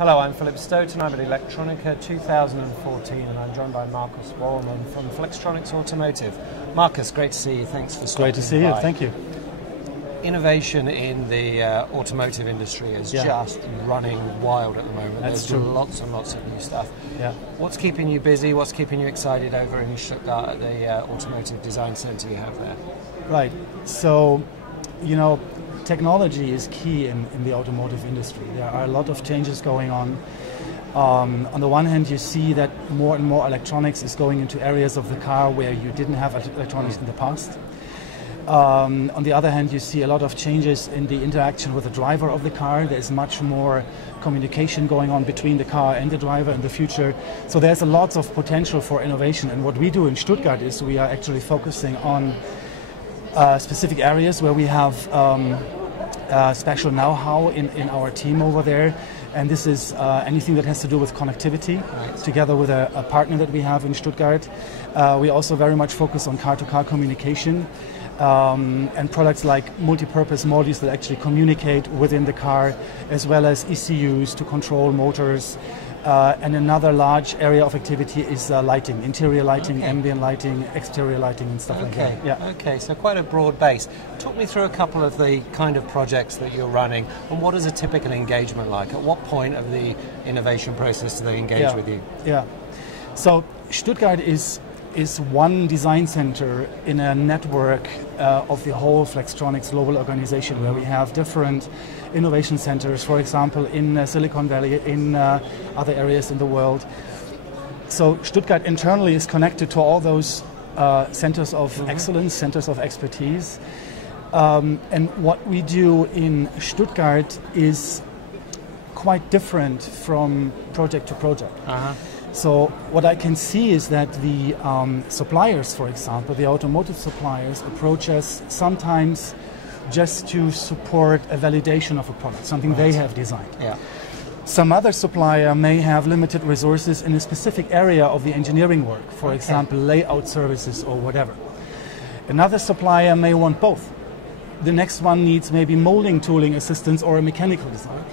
Hello, I'm Philip Stoughton. I'm at Electronica 2014 and I'm joined by Marcus Warrelmann from Flextronics Automotive. Marcus, great to see you. Thanks for stopping by. Great to see you. Thank you. Innovation in the automotive industry is just running wild at the moment. That's There's true. lots and lots of new stuff. Yeah. What's keeping you busy? What's keeping you excited over in Stuttgart at the Automotive Design Center you have there? Right. So, you know, technology is key in the automotive industry. There are a lot of changes going on. On the one hand, you see that more and more electronics is going into areas of the car where you didn't have electronics in the past. On the other hand, you see a lot of changes in the interaction with the driver of the car. There's much more communication going on between the car and the driver in the future. So there's a lot of potential for innovation. And what we do in Stuttgart is we are actually focusing on specific areas where we have special know-how in our team over there. And this is anything that has to do with connectivity, together with a partner that we have in Stuttgart. We also very much focus on car-to-car communication. And products like multi-purpose modules that actually communicate within the car, as well as ECUs to control motors. And another large area of activity is lighting, interior lighting, ambient lighting, exterior lighting and stuff like that. Yeah. Okay, so quite a broad base. Talk me through a couple of the kind of projects that you're running, and what is a typical engagement like? At what point of the innovation process do they engage with you? Yeah, so Stuttgart is one design center in a network of the whole Flextronics global organization, where we have different innovation centers, for example, in Silicon Valley, in other areas in the world. So Stuttgart internally is connected to all those centers of excellence, centers of expertise. And what we do in Stuttgart is quite different from project to project. So what I can see is that the suppliers, for example, the automotive suppliers, approach us sometimes just to support a validation of a product, something they have designed. Yeah. Some other supplier may have limited resources in a specific area of the engineering work, for example, layout services or whatever. Another supplier may want both. The next one needs maybe molding tooling assistance or a mechanical design.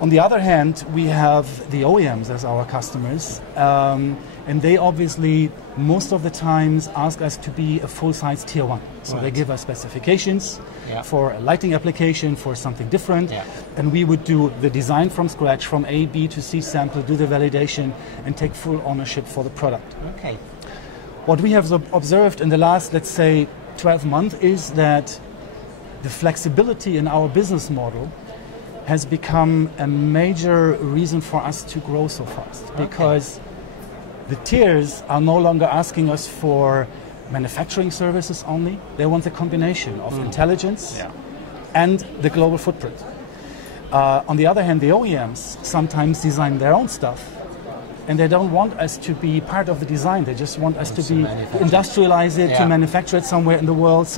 On the other hand, we have the OEMs as our customers, and they obviously most of the times ask us to be a full-size tier one. So they give us specifications for a lighting application, for something different, and we would do the design from scratch, from A, B to C sample, do the validation, and take full ownership for the product. What we have observed in the last, let's say, 12 months is that the flexibility in our business model has become a major reason for us to grow so fast, because the tiers are no longer asking us for manufacturing services only. They want the combination of intelligence and the global footprint. On the other hand, the OEMs sometimes design their own stuff, and they don't want us to be part of the design. They just want us to industrialize it, to manufacture it somewhere in the world.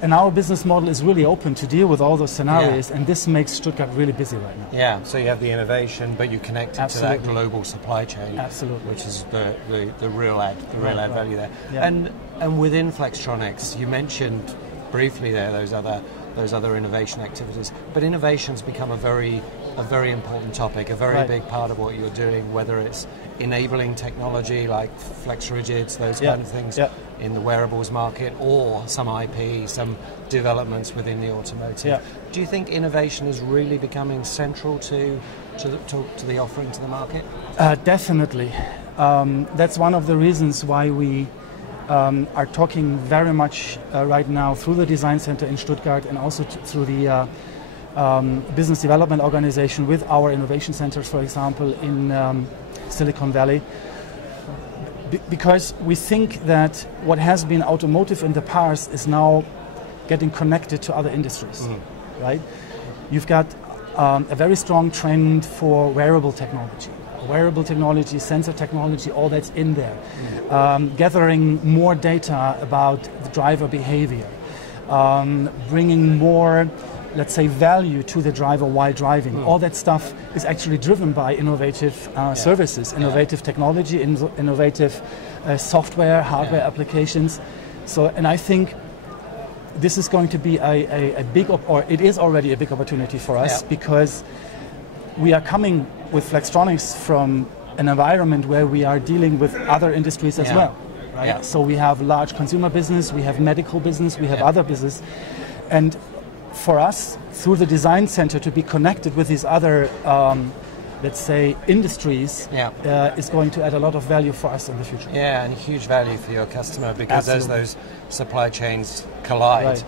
And our business model is really open to deal with all those scenarios, and this makes Stuttgart really busy right now. Yeah, so you have the innovation, but you connect it to that global supply chain, which is the real add value there. And within Flextronics, you mentioned briefly there those other innovation activities, but innovation's become a very important topic, a very big part of what you're doing, whether it's enabling technology like flex rigids, those kind of things in the wearables market, or some IP, some developments within the automotive. Do you think innovation is really becoming central to the offering to the market? Definitely. That's one of the reasons why we are talking very much right now through the Design Center in Stuttgart, and also through the business development organization with our innovation centers, for example, in Silicon Valley. Because we think that what has been automotive in the past is now getting connected to other industries, right? You've got a very strong trend for wearable technology, sensor technology, all that's in there. Gathering more data about the driver behavior, bringing more, let's say, value to the driver while driving. All that stuff is actually driven by innovative services, innovative technology, innovative software, hardware applications. So, and I think this is going to be a big, or it is already a big opportunity for us, because we are coming with Flextronics from an environment where we are dealing with other industries as well. Right? Yeah. So we have large consumer business, we have medical business, we have other business. And for us, through the design center, to be connected with these other, let's say, industries is going to add a lot of value for us in the future. Yeah, and huge value for your customer, because as those supply chains collide,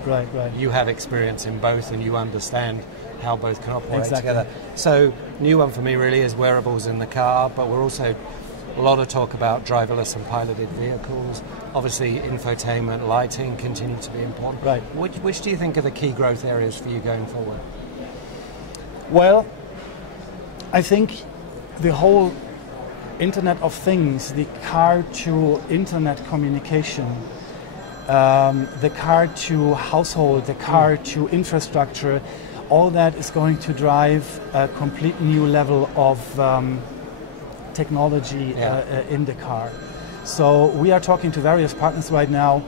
you have experience in both and you understand how both can operate together. So, new one for me really is wearables in the car, but we're also a lot of talk about driverless and piloted vehicles. Obviously, infotainment, lighting continue to be important. Right. Which do you think are the key growth areas for you going forward? Well, I think the whole Internet of Things, the car-to-internet communication, the car-to household, the car-to infrastructure, all that is going to drive a complete new level of technology in the car. So we are talking to various partners right now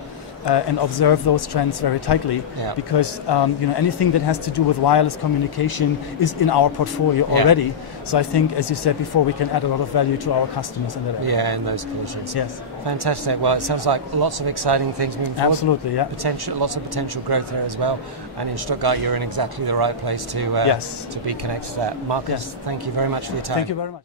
and observe those trends very tightly, because anything that has to do with wireless communication is in our portfolio already. So I think, as you said before, we can add a lot of value to our customers in that area. Yeah, in those conditions. Yes. Fantastic. Well, it sounds like lots of exciting things moving forward. Absolutely, yeah. Lots of potential growth there as well. And in Stuttgart, you're in exactly the right place to be connected to that. Marcus, thank you very much for your time. Thank you very much.